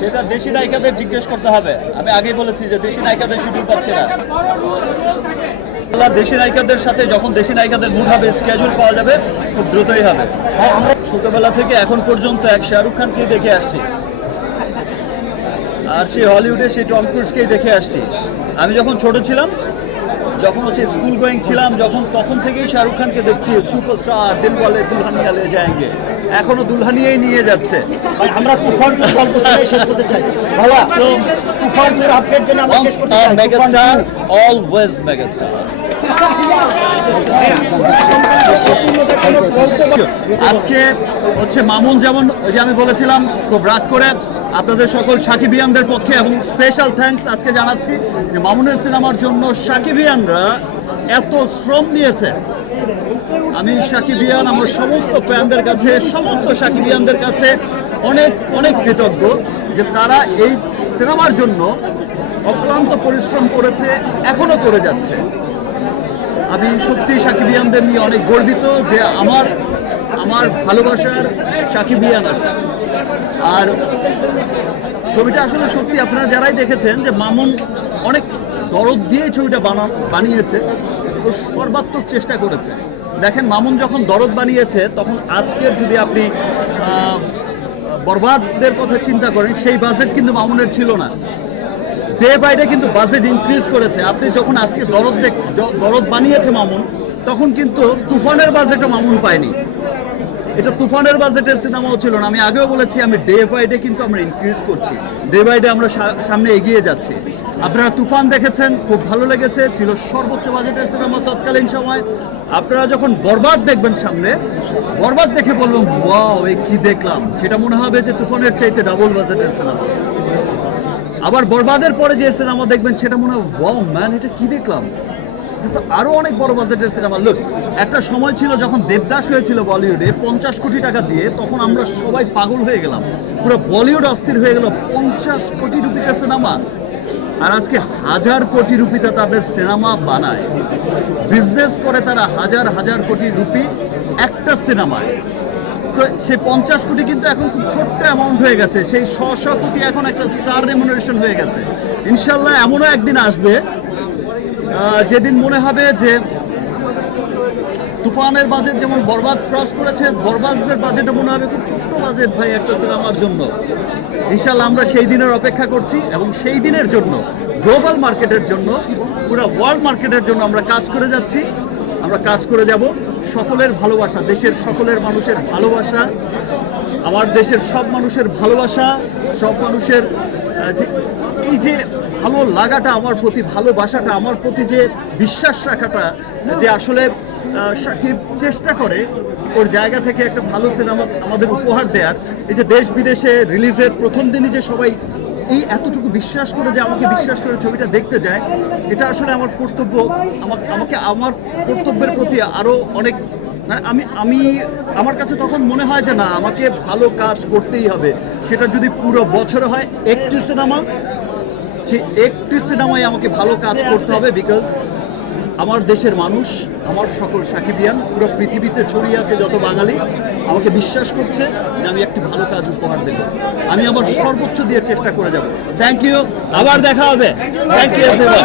সেটা দেশি নায়িকাদের জিজ্ঞেস করতে হবে। আমি আগেই বলেছি যে দেশি নায়িকাদের শুটিং পাচ্ছে না। দেশি নায়িকাদের সাথে যখন দেশি নায়িকাদের মুড হবে, স্কেজুল পাওয়া যাবে, খুব দ্রুতই হবে। আমরা ছোটবেলা থেকে এখন পর্যন্ত এক শাহরুখ খানকেই দেখে আসছি, আর সেই হলিউডে সেই টম ক্রুজকেই দেখে আসছি। আমি যখন ছোট ছিলাম, যখন স্কুল গোয়িং ছিলাম, তখন থেকেই শাহরুখ খানকে দেখছি সুপারস্টার, দিল বলে দুলহানিয়া লে যায়েঙ্গে। এখনো দুলহানিয়াই নিয়ে যাচ্ছে। আমরা তুফান টু গল্প শেষ করতে চাই ভাইয়া। তুফান টুর আপডেট জন্য আমরা শেষ করতে চাই। Megastar always megastar. আজকে মামুন, যেমন ওই যে আমি বলেছিলাম খুব রাগ করে আপনাদের সকল সাকিবিয়ানদের পক্ষে এবং স্পেশাল থ্যাঙ্কস আজকে জানাচ্ছি যে মামুনের সিনেমার জন্য সাকিবিয়ানরা এত শ্রম দিয়েছে। আমি সাকিবিয়ান, আমার সমস্ত ফ্যানদের কাছে, সমস্ত সাকিবিয়ানদের কাছে অনেক অনেক কৃতজ্ঞ যে তারা এই সিনেমার জন্য অক্লান্ত পরিশ্রম করেছে, এখনো করে যাচ্ছে। আমি সত্যি সাকিবিয়ানদের নিয়ে অনেক গর্বিত যে আমার ভালোবাসার সাকিবিয়ান আছে। আর ছবিটা আসলে সত্যি আপনারা যারাই দেখেছেন যে মামুন অনেক দরদ দিয়ে ছবিটা বানিয়েছে, ও সর্বাত্মক চেষ্টা করেছে। দেখেন, মামুন যখন দরদ বানিয়েছে, তখন আজকের যদি আপনি বরবাদের কথা চিন্তা করেন, সেই বাজেট কিন্তু মামুনের ছিল না। ডে বাই ডে কিন্তু বাজেট ইনক্রিজ করেছে। আপনি যখন আজকে দরদ বানিয়েছে মামুন, তখন কিন্তু তুফানের বাজেটও মামুন পায়নি। এটা তুফানের বাজেটের সিনেমাও ছিল না। আমি আগেও বলেছি, আমি ডে বাই ডে কিন্তু আমরা ইনক্রিজ করছি, ডে বাই ডে আমরা সামনে এগিয়ে যাচ্ছি। আপনারা তুফান দেখেছেন, খুব ভালো লেগেছে, ছিল সর্বোচ্চ বাজেটের সিনেমা তৎকালীন সময়। আপনারা যখন বরবাদ দেখবেন সামনে, বরবাদ দেখে বলবেন ওয়াও, এ কি দেখলাম, সেটা মনে হবে যে তুফানের চাইতে ডাবল বাজেটের সিনেমা। আবার বরবাদের পরে যে সিনেমা দেখবেন, সেটা মনে হবে ওয়াও ম্যান, এটা কি দেখলাম, এটা তো আরো অনেক বড় বাজেটের সিনেমা। লোক, একটা সময় ছিল যখন দেবদাস হয়েছিল বলিউডে 50 কোটি টাকা দিয়ে, তখন আমরা সবাই পাগল হয়ে গেলাম, পুরো বলিউড অস্থির হয়ে গেল। 50 কোটি রুপিতে সিনেমা, আর আজকে 1000 কোটি রুপিতে তাদের সিনেমা বানায়, বিজনেস করে তারা হাজার হাজার কোটি রুপি একটা সিনেমায়। তো সেই 50 কোটি কিন্তু এখন খুব ছোট্ট অ্যামাউন্ট হয়ে গেছে, সেই 100 কোটি এখন একটা স্টার রেমুনারেশন হয়ে গেছে। ইনশাল্লাহ এমনও একদিন আসবে যেদিন মনে হবে যে তুফানের বাজেট যেমন বরবাদ ক্রস করেছে, বরবাদের বাজেটও মনে হবে খুব ছোট্ট বাজেট ভাই একটা সিনেমার জন্য। ইনশাল্লাহ আমরা সেই দিনের অপেক্ষা করছি, এবং সেই দিনের জন্য গ্লোবাল মার্কেটের জন্য, পুরো ওয়ার্ল্ড মার্কেটের জন্য আমরা কাজ করে যাচ্ছি, আমরা কাজ করে যাব। সকলের ভালোবাসা, দেশের সকলের মানুষের ভালোবাসা, আমার দেশের সব মানুষের ভালোবাসা, সব মানুষের এই যে ভালো লাগাটা আমার প্রতি, ভালোবাসাটা আমার প্রতি, যে বিশ্বাস রাখাটা, যে আসলে সাকিব চেষ্টা করে ওর জায়গা থেকে একটা ভালো সিনেমা আমাদের উপহার দেওয়ার। এই যে দেশ বিদেশে রিলিজের প্রথম দিনই যে সবাই এই এতটুকু বিশ্বাস করে, যে আমাকে বিশ্বাস করে ছবিটা দেখতে যায়, এটা আসলে আমার কর্তব্য। আমাকে আমার কর্তব্যের প্রতি আরও অনেক, মানে আমার কাছে তখন মনে হয় যে না, আমাকে ভালো কাজ করতেই হবে। সেটা যদি পুরো বছরে হয় একটি সিনেমা, সেই একটি সিনেমায় আমাকে ভালো কাজ করতে হবে। বিকজ আমার দেশের মানুষ, আমার সকল সাকিবিয়ান পুরো পৃথিবীতে ছড়িয়ে আছে যত বাঙালি, আমাকে বিশ্বাস করছে যে আমি একটি ভালো কাজ উপহার দেব। আমি আমার সর্বোচ্চ দিয়ে চেষ্টা করে যাব। থ্যাংক ইউ, আবার দেখা হবে। Thank you everyone.